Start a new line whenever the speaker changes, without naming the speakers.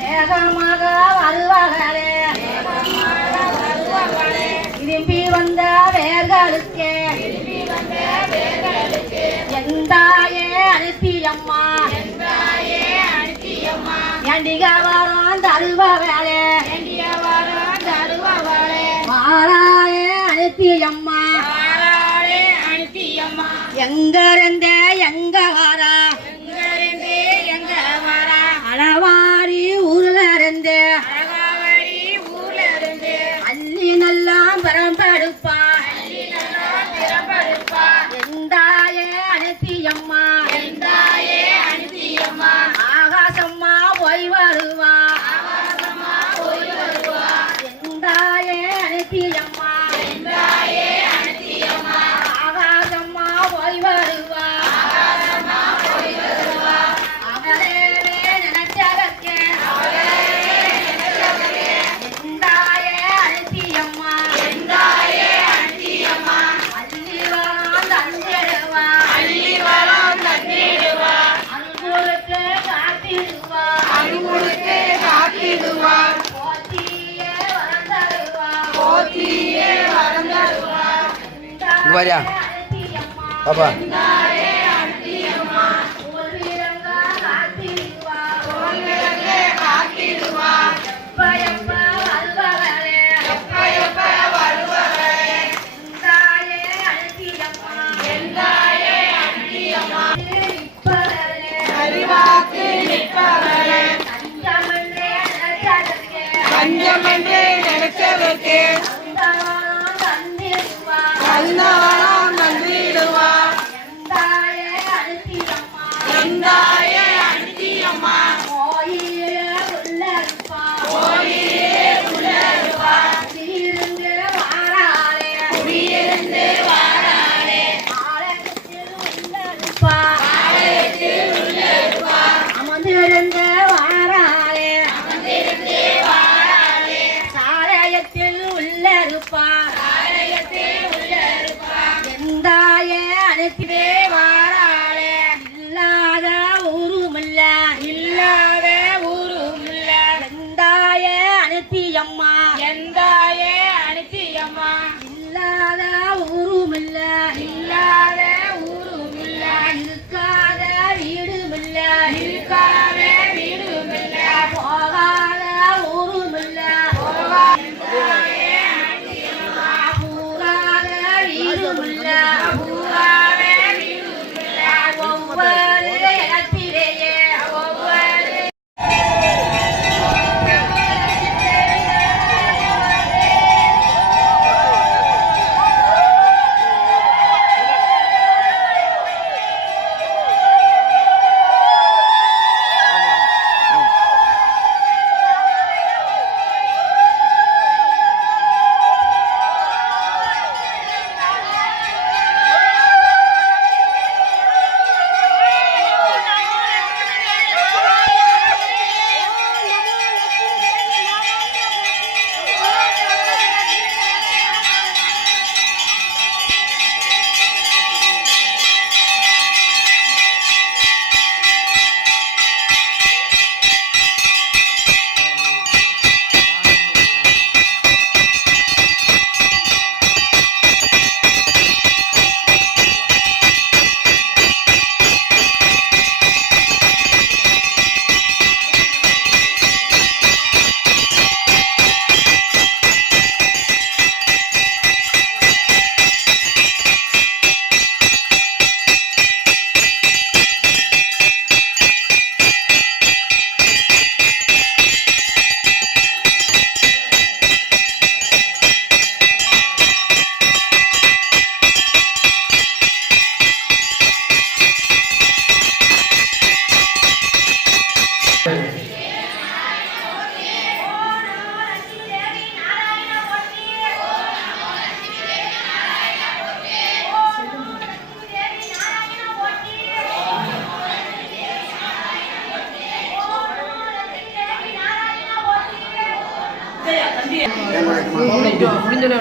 வேகமாக வருவார்களே விரும்பி வந்த வேர்களுக்கே எந்தாயே அனுப்பியம்மா ஏண்டிக வரம் தருவ வேலை மாறாயே அனுப்பியம்மா எங்க இருந்த எங்க வரா அளவாரி ஊர்ல இருந்து அள்ளி நல்லா பரம்பெடுப்பா எந்தாயே அனுப்பியம்மா. ஆகாசம்மா போய் வருவா. காத்திடுவா போத்தியே வரம் தருவா
இங்க வாரியா? பாப்பா
எந்தாயே அனுப்பியம்மா.
இல்லாத ஊருமில்ல.
இல்லாத ஊருமில்ல.
இருக்காத வீடுமில்ல.
இருக்காத வீடுமில்ல.
போகாத ஊருமில்ல. பூராத வீடுமில்ல.
பூராத
முடிஞ்சோட